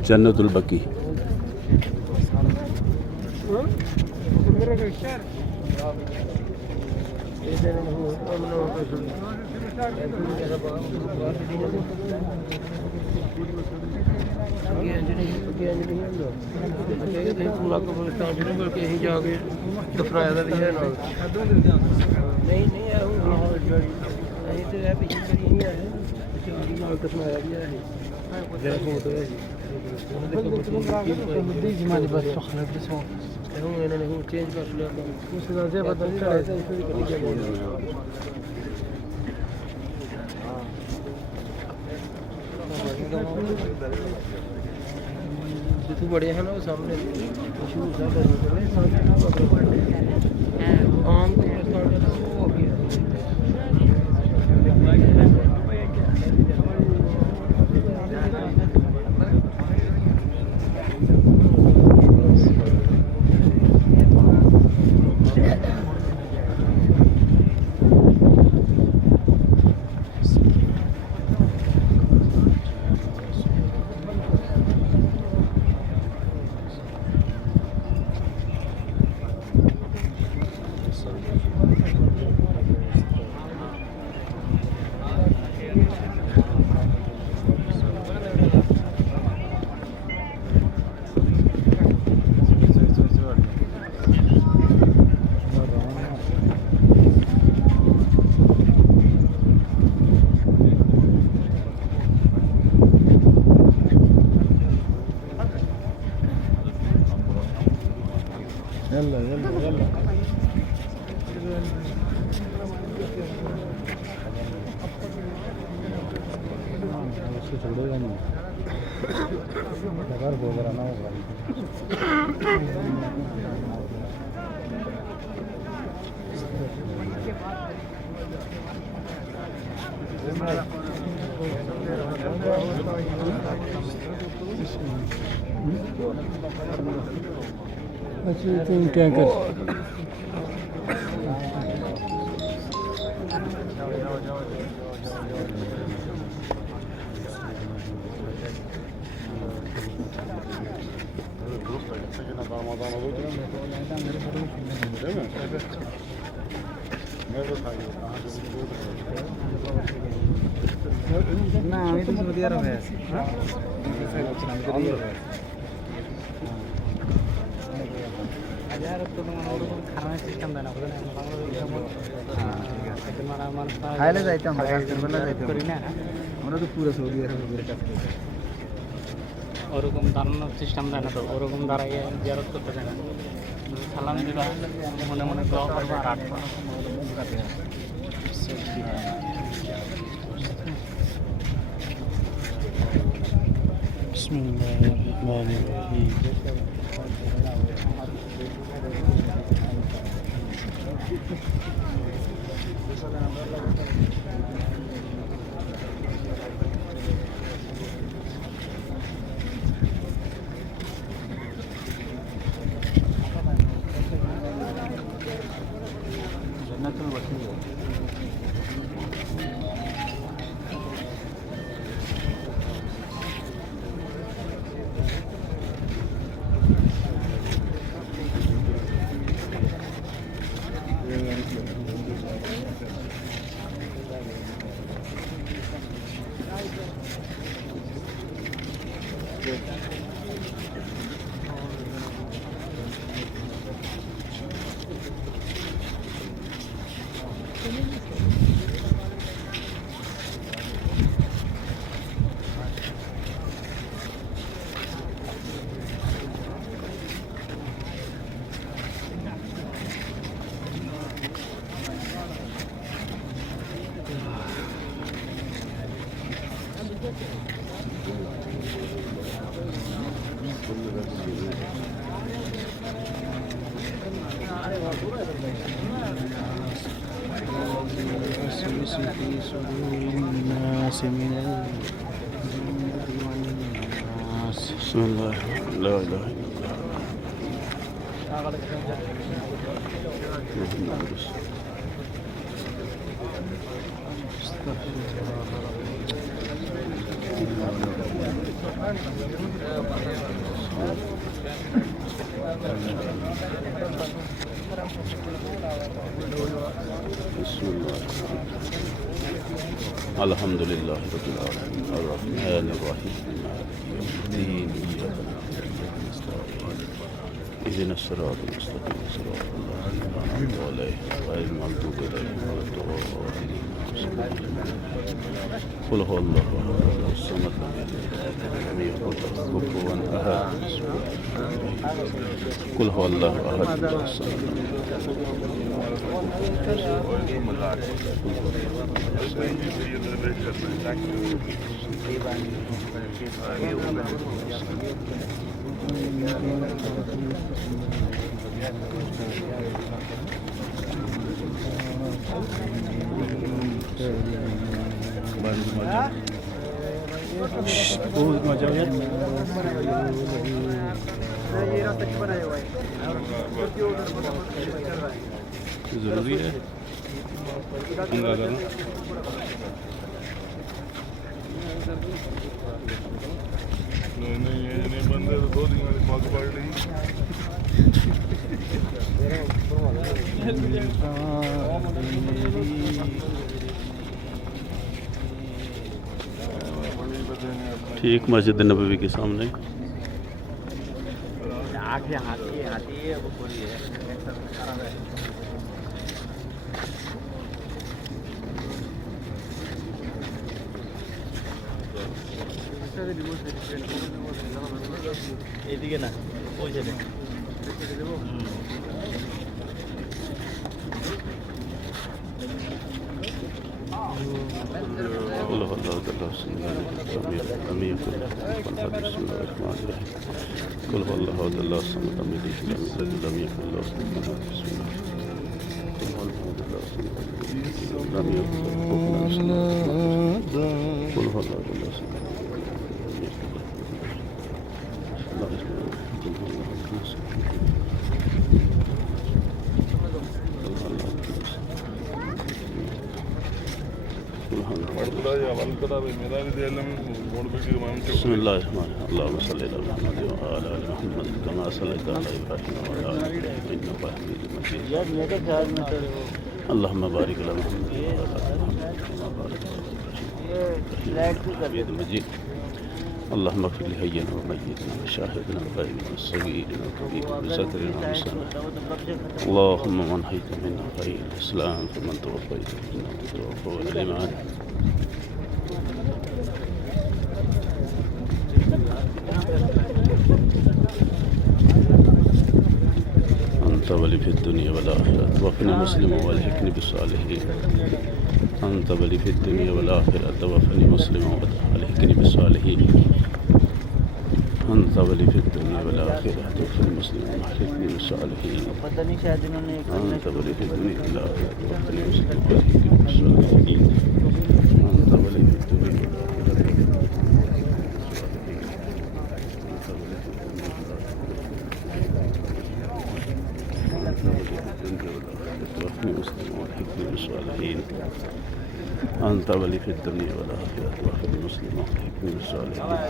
जन्नतुल बकी। ਦਫਨਾਇਆ ਦਾ ਵੀ ਹੈ ਨਾਲ ਨਹੀਂ ਨਹੀਂ ਇਹ ਪਿੱਛੇ ਕਰੀ ਨਹੀਂ ਆਏ ਨਾਲ ਦਫਨਾਇਆ ਵੀ ਹੈ ਜਿਹੜਾ ਫੋਟ ਹੋਇਆ ਸੀ ਮੁੱਦੀ ਜਮਾਨੇ ਬਸ ਸਖਣਾ ਬਸੋ ਹੁਣ ਇਹਨਾਂ ਨੇ ਹੁਣ ਚੇਂਜ ਕਰ ਲਿਆ ਉਸ ਦਾ ਜੇ ਪਤਾ ਨਹੀਂ ਚੜਿਆ ਤਾਂ ਇਸੇ ਕਰੀ ਜਾਂਦੇ जितू बड़े हैं ना वो सामने मशहूर सा बने सामने ना आम को वो हो गया يلا يلا يلا अच्छा तुम क्या कर ना हमें तो बढ़िया रहा है यार तो खाना सिस्टम देना होगा खाइले जाते हम करबला जाते करी ना আমরা তো পুরো সৌদি আরবের কাছে ওরকম দাঁড়ানো সিস্টেম দেয় না তো ওরকম দাঁড়াইয়ে জিয়ারত করতে দেয় না সালাম দিবা মনে মনে দোয়া করবা আর আটবা বিসমিল্লাহির রহমানির রহিম जन्नतुल बकी بسم الله لا اله الا الله Bismillah. Elhamdülillah Rabbil alemin. Errahmanirrahim. Din iyyaka na'budu wa iyyaka nesta'in. İhdina sıratal mustakîm. Sıratal lezîne en'amte aleyhim gayril mağdûbi aleyhim ve leddâllîn. Kul huvallahu ahad. Allahus samad. Lam yekun lahu kufuwan ahad. Kul huvallahu ahad. Allahus samad. जरूरी है पंगा करना। नहीं बंदे तो 2 दिन में बात पड़ रही। ठीक मस्जिद नबवी के सामने এদিকে না ওই সাইডে الله الله الله بسم الله لم يكن بسم الله الرحمن الرحيم قل هو الله احد الله الصمد لم يلد ولم يولد ولم يكن له كفوا احد بسم الله قل هو الله احد الله الصمد لم يلد ولم يولد قل هو الله احد الله الصمد بسم الله الرحمن الرحيم اللهم صل على محمد وعلى ال محمد كما صليت على ابراهيم وعلى ال ابراهيم انك حميد مجيد اللهم بارك على محمد وعلى ال محمد كما باركت على ابراهيم انك حميد مجيد اللهم اغفر لحينا وميتنا وشاهدنا وغائبنا وصغيرنا وكبيرنا وسترنا ومسلمنا اللهم من حيت منا خير الاسلام فمن توفيت منا وتوفى الايمان أنت ولي في الدنيا والآخرة توفني مسلما والحقني بالصالحين أنت ولي في الدنيا والآخرة توفني مسلما والحقني بالصالحين أنت ولي في الدنيا والآخرة توفني مسلما والحقني بالصالحين أنت ولي في الدنيا والآخرة توفني مسلما والحقني بالصالحين أنت ولي في الدنيا أنت ولي في الدنيا والآخرة توفني مسلما والحقني بالصالحين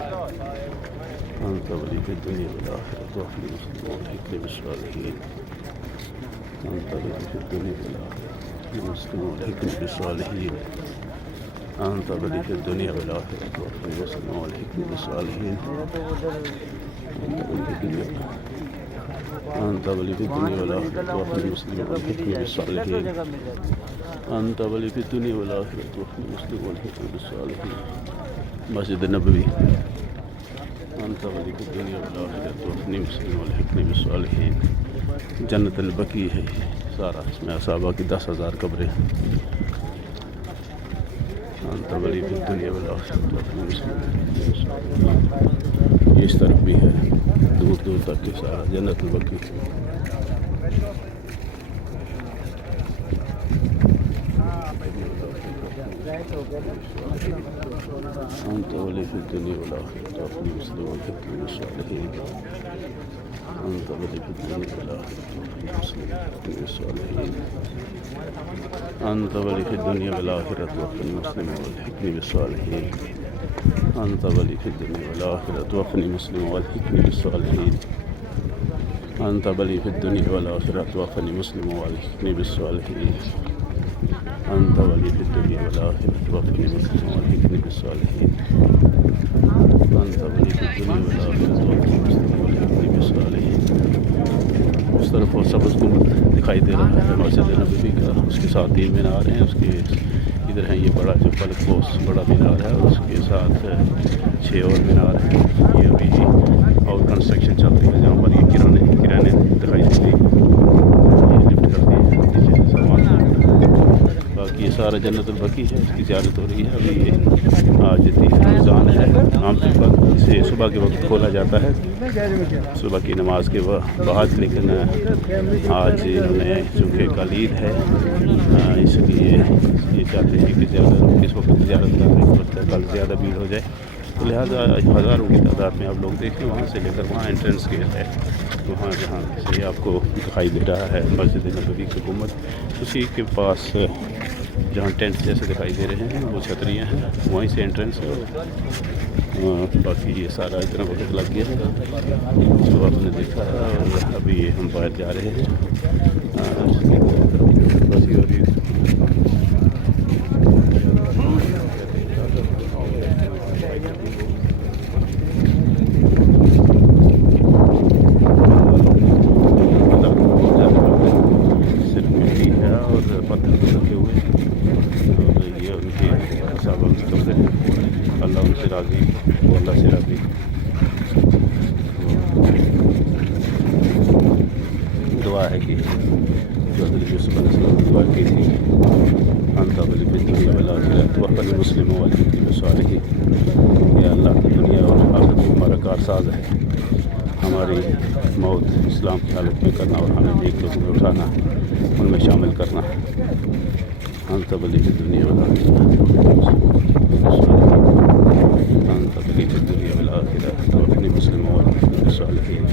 أنت ولي في الدنيا والآخرة توفني مسلما والحقني بالصالحين أنت ولي في الدنيا والآخرة توفني مسلما والحقني بالصالحين أنت ولي في الدنيا والآخرة توفني مسلما والحقني بالصالحين أنت ولي في الدنيا والآخرة توفني مسلما والحقني بالصالحين أنت ولي في الدنيا والآخرة توفني مسلما والحقني بالصالحين مسجد النبوي أنت ولي في الدنيا والآخرة توفني مسلما والحقني بالصالحين जन्नत बकी है सारा इसमें असाबा की 10,000 कब्रें अंत वली फिर दुनिया वाला ये इस तरफ भी है दूर दूर तक के सारा जन्नत बकी أنت ولي في الدنيا والآخرة توفني مسلما والحقني بالصالحين أنت ولي في الدنيا والآخرة توفني مسلما والحقني بالصالحين أنت ولي في الدنيا والآخرة توفني مسلما والحقني بالصالحين أنت ولي في الدنيا والآخرة توفني مسلما والحقني بالصالحين أنت ولي في الدنيا والآخرة توفني مسلما والحقني بالصالحين أنت ولي في الدنيا والآخرة توفني مسلما والحقني بالصالحين أنت ولي في الدنيا والآخرة توفني مسلما والحقني بالصالحين। उस तरफ वो सब्ज़ गुम्बद दिखाई दे रहा है मस्जिद नबवी का, उसके साथ 3 मीनार हैं, उसके इधर है ये बड़ा जो फलक पोस बड़ा मीनार है, उसके साथ 6 और मीनार हैं। ये अभी और कंस्ट्रक्शन चल रही है, जहाँ पर ये किराने दिखाई देती है, ये लिफ्ट कर दी है नीचे से सामान। बाकी ये सारा जन्नतुल बकी है, इसकी ज़ियारत हो रही है। अभी ये आज रमज़ान है, आमतौर पर इसे सुबह के वक्त खोला जाता है सुबह की नमाज के बाद, लेकिन आज इन्होंने चूँकि कल ईद है इसलिए ये चाहते हैं कि ज़्यादा लोग इस वक्त ज़ियारत कर रहे हैं, कल ज़्यादा भीड़ हो जाए, तो लिहाजा हज़ारों की तादाद में आप लोग देखें वहाँ से लेकर वहाँ एंट्रेंस गेट है, वहाँ जहाँ से आपको दिखाई दे रहा है मस्जिद नबवी की गुम्बद, उसी के पास जहाँ टेंट जैसे दिखाई दे रहे हैं वो छतरियाँ हैं, वहीं से एंट्रेंस है। बाकी ये सारा इतना वक्त लग गया है जो आपने देखा है, और अभी हम बाहर जा रहे हैं। बस ये सिर्फ मिट्टी है और पत्थर रखे हुए, और ये उनके साहबा की कब्र है। अल्लाह उनसे राज़ी, अल्लाह से राज़ी। दुआ है कि जो हज़रत यूसुफ़ अलैहिस्सलाम ने दुआ की थी, अंता वली फिद दुनिया वल आखिरह तवफ़्फ़नी मुस्लिमा वअल्हिक़नी बिस्सालिहीन, या अल्लाह की दुनिया और आखिरत में हमारा कारसाज है, हमारी मौत इस्लाम की हालत में करना और हमें नेक लोगों में उठाना, उनमें शामिल करना। अंता वली फिद दुनिया वल आखिरह أنت ولي في الدنيا والآخرة توفني مسلما والحقني بالصالحين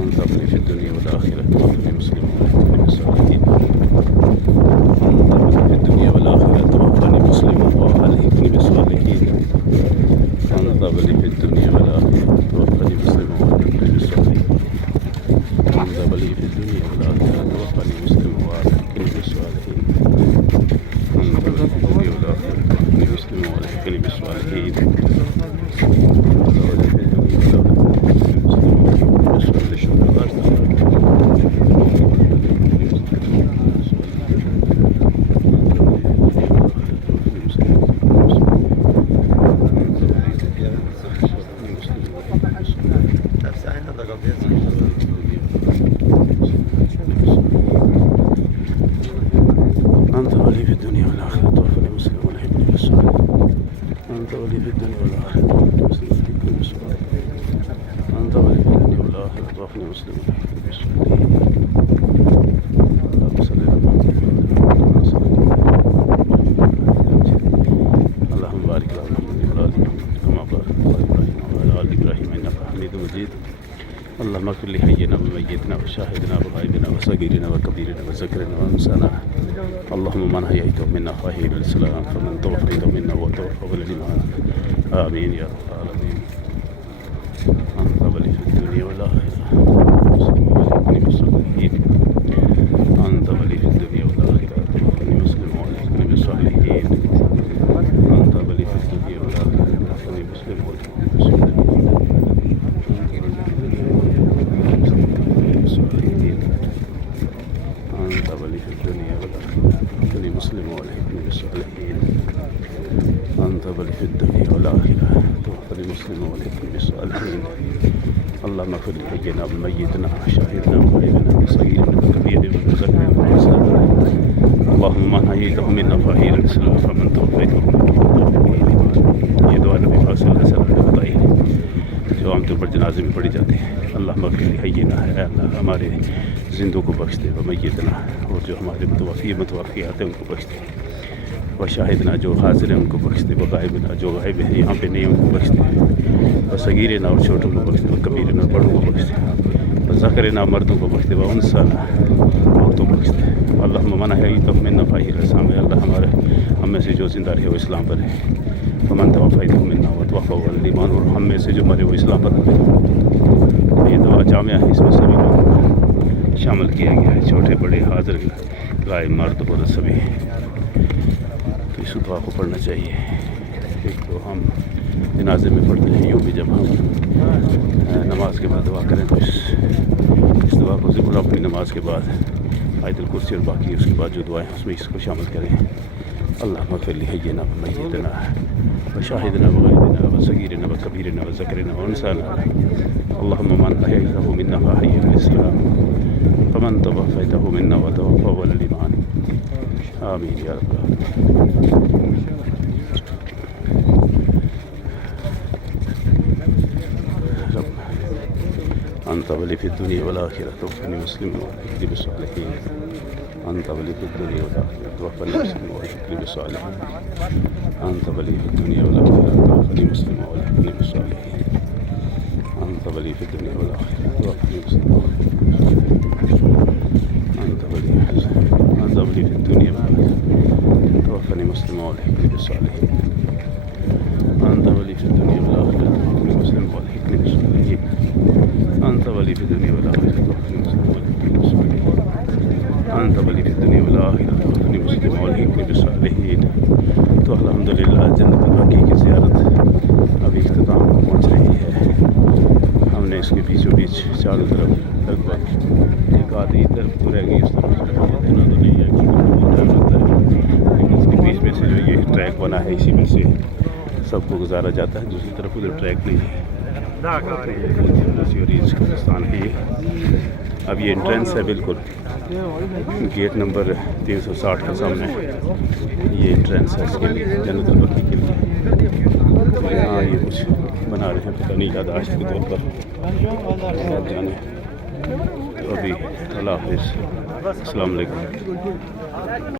أنت ولي في الدنيا والآخرة توفني مسلما والحقني بالصالحين أنت ولي في الدنيا والآخرة توفني مسلما والحقني بالصالحين أنت ولي في الدنيا والآخرة توفني مسلما والحقني بالصالحين أنت ولي في الدنيا والآخرة توفني مسلما والحقني بالصالحين أنت ولي في الدنيا والآخرة توفني مسلما والحقني بالصالحين أنت ولي في الدنيا والآخرة توفني مسلما والحقني بالصالحين أنت ولي في الدنيا والآخرة توفني مسلما والحقني بالصالحين أنت ولي في الدنيا والآخرة توفني مسلما والحقني بالصالحين اللهم صل على محمد اللهم بارك على محمد وعلى آل محمد كما باركت على إبراهيم وعلى آل إبراهيم إنك حميد مجيد اللهم اغفر لحينا وميتنا وشاهدنا وغائبنا وصغيرنا وكبيرنا وذكرنا وأنسانا اللهم من أحييته منا فأحيه الإسلام فمن توفيته منا وتوفه الإيمان آمين يا رب العالمين أنت ولي في الدنيا والآخرة مسلما والحقني بالصالحين أنت ولي في الدنيا والآخرة توفني مسلما والحقني بالصالحين أنت ولي في الدنيا والآخرة توفني مسلما والحقني بالصالحين أنت ولي في الدنيا والآخرة توفني مسلما والحقني بالصالحين أنت ولي في الدنيا والآخرة توفني مسلما والحقني بالصالحين اللهم اغفر لحينا وميتنا وشاهدنا وغائبنا وصغيرنا وكبيرنا وذكرنا وأنسانا اللهم من أحييته منا فأحيه الإسلام فمن توفيته منا وتوفه الإيمان। ये दुआ नबी पाक सल्लल्लाहु अलैहि वसल्लम ने बताई है जो आमतौर पर जनाजे में पढ़ी जाती है। अल्लाह मग़फ़िर लिहय्यिना है, अल्लाह हमारे जिंदों को बख्श दे, वमय्यितना और जो हमारे मुतवफ़ी आते हैं उनको बख्श दे, व शाहिदना जो हाजिर हैं उनको बख्श दे, व गायबना जो गायब हैं यहाँ पे नहीं उनको बख्श दे, व सगीरना और छोटों को बख्श दे, व कबीरना बड़ों को बख्श दे, व ज़करना मर्दों को बख्श दे, व उनसाना औरतों को बख्श दे। अल्लाह मना है तो मिन्ना फ़ाहिर इस्लाम, अल्लाह हमारे हम में से जो जिंदा रहे वो इस्लाम पर है, फमन तवफ़ैतहु मिन्ना व तवफ़्फ़ाहु अलल ईमान, और हम में से जो मरे वो इस्लाम पर मरे। ये दुआ जामिया है, इसमें सभी लोगों को शामिल किया गया है, छोटे बड़े हाजिर गाय मर्द औरत सभी। तो इस दुआ को पढ़ना चाहिए। एक तो हम जनाजे में पढ़ते हैं, यूँ भी जब हम नमाज के बाद दुआ करें तो इस दुआ को ज़रूर अपनी नमाज के बाद आयतुल कुर्सी और बाकी उसके बाद जो दुआएं उसमें इसको शामिल करें। अल्लाहुम्मा फ़िर लिहय्यिना व मय्यितना व शाहिदना व ग़ाइबिना व सगीरना व कबीरना व ज़करना व उनसाना, अल्लाहुम्मा मन अहयैतहु मिन्ना फ़अहयिहु अल इस्लाम, फमन तवफ़्फ़ैतहु मिन्ना व तवफ़्फ़ाहु अलल ईमान। आमीन या रब्बल आलमीन। अंत वली फ़िद दुनिया वल आखिरह तवफ़्फ़नी मुस्लिमन वअल्हिक़नी बिस्सालिहीन। अंत वली फ़िद दुनिया वल आखिरह तवफ़्फ़नी मुस्लिमन वअल्हिक़नी बिस्सालिहीन। अंत वली फ़िद दुनिया वल आखिरह तवफ़्फ़नी मुस्लिमन वअल्हिक़नी बिस्सालिहीन। अंत वली फ़िद दुनिया वल आखिरह तवफ़्फ़नी मुस्लिमन अंत वली फ़िद दुनिया वल आखिरह तवफ़्फ़नी मुस्लिमन वअल्हिक़नी बिस्सालिहीन। अंत वली फ़िद दुनिया वल आखिरह तवफ़्फ़नी मुस्लिमन वअल्हिक़नी बिस्सालिहीन। अंत वली फ़िद दुनिया वल आखिरह तवफ़्फ़नी मुस्लिमन वअल्हिक़नी बिस्सालिहीन। अंत वली फ़िद दुनिया वल आखिरह तवफ़्फ़नी मुस्लिमन वअल्हिक़नी बिस्सालिहीन। तो अल्हम्दुलिल्लाह जन्नतुल बक़ी की ज़ियारत अभी इख्तिताम को पहुँच रही है। हमने इसके बीचों बीच चारों तरफ लगभग एक आधी तरफ तो रह गई, इस तरफ इतना तो नहीं है, बहुत टाइम लगता है, लेकिन इसके बीच में से जो ये ट्रैक बना है इसी में से सबको गुजारा जाता है। दूसरी तरफ उधर ट्रैक नहीं है। कब्रिस्तान है ये। अब ये एंट्रेंस है बिल्कुल गेट नंबर 360 के सामने, ये एंट्रेंस है इसके लिए, जन्नतुल बक़ी के लिए। यहाँ ये कुछ बना रहे हैं, पता नहीं याददाश्त के तौर पर जाने। तो अभी अल्लाह हाफ़िज़, अस्सलाम वालेकुम।